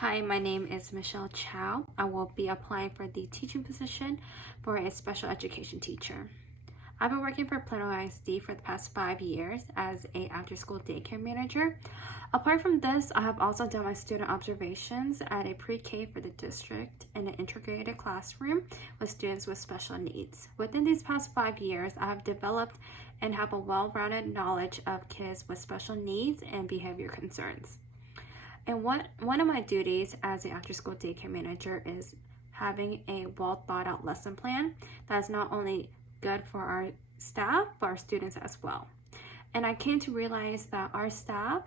Hi, my name is Michelle Chow. I will be applying for the teaching position for a special education teacher. I've been working for Plano ISD for the past 5 years as a after-school daycare manager. Apart from this, I have also done my student observations at a pre-K for the district in an integrated classroom with students with special needs. Within these past 5 years, I have developed and have a well-rounded knowledge of kids with special needs and behavior concerns. And one of my duties as the after-school daycare manager is having a well thought out lesson plan that is not only good for our staff, but our students as well. And I came to realize that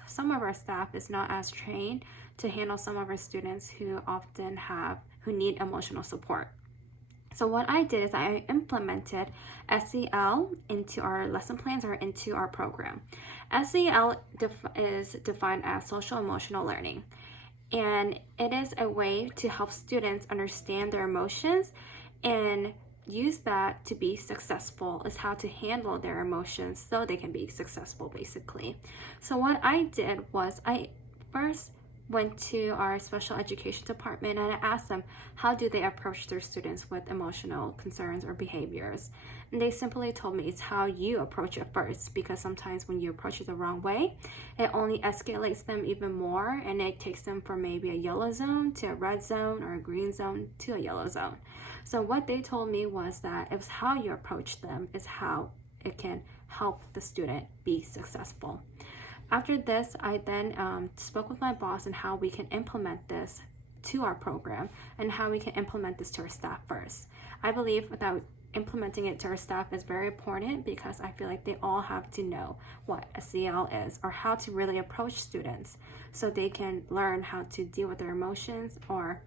some of our staff is not as trained to handle some of our students who need emotional support. So what I did is I implemented SEL into our lesson plans or into our program. SEL is defined as social emotional learning, and it is a way to help students understand their emotions and use that to be successful, is how to handle their emotions so they can be successful basically. So what I did was I first went to our special education department and I asked them how do they approach their students with emotional concerns or behaviors, and they simply told me it's how you approach it first, because sometimes when you approach it the wrong way, it only escalates them even more and it takes them from maybe a yellow zone to a red zone or a green zone to a yellow zone. So what they told me was that it was how you approach them is how it can help the student be successful. After this, I then spoke with my boss on how we can implement this to our program and how we can implement this to our staff first. I believe that implementing it to our staff is very important because I feel like they all have to know what SEL is or how to really approach students so they can learn how to deal with their emotions or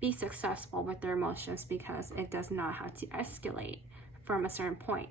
be successful with their emotions, because it does not have to escalate from a certain point.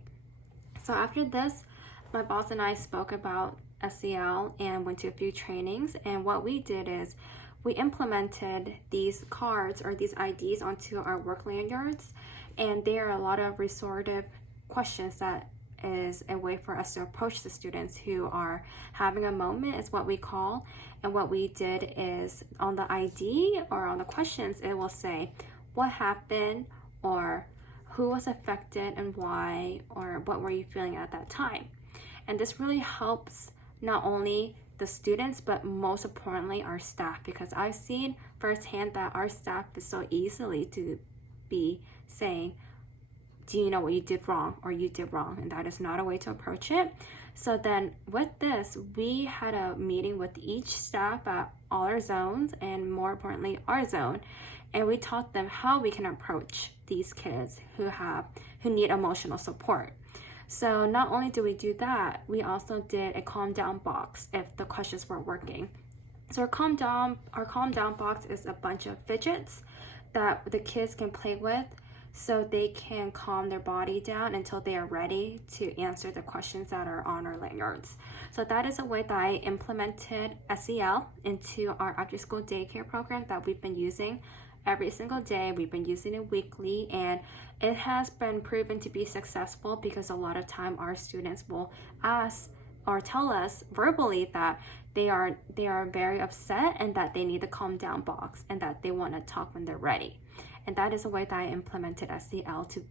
So after this, my boss and I spoke about SEL and went to a few trainings, and what we did is we implemented these cards or these IDs onto our work lanyards, and there are a lot of restorative questions that is a way for us to approach the students who are having a moment, is what we call. And what we did is on the ID or on the questions, it will say what happened or who was affected and why, or what were you feeling at that time. And this really helps not only the students, but most importantly our staff, because I've seen firsthand that our staff is so easily to be saying, do you know what you did wrong, or you did wrong, and that is not a way to approach it. So then with this, we had a meeting with each staff at all our zones, and more importantly our zone, and we taught them how we can approach these kids who need emotional support. So not only did we do that, we also did a calm down box if the questions weren't working. So our calm down box is a bunch of fidgets that the kids can play with so they can calm their body down until they are ready to answer the questions that are on our lanyards. So that is a way that I implemented SEL into our after school daycare program that we've been using every single day. We've been using it weekly, and it has been proven to be successful because a lot of time our students will ask or tell us verbally that they are very upset and that they need the calm down box and that they want to talk when they're ready. And that is a way that I implemented SEL to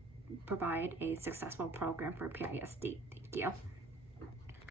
provide a successful program for PISD. Thank you.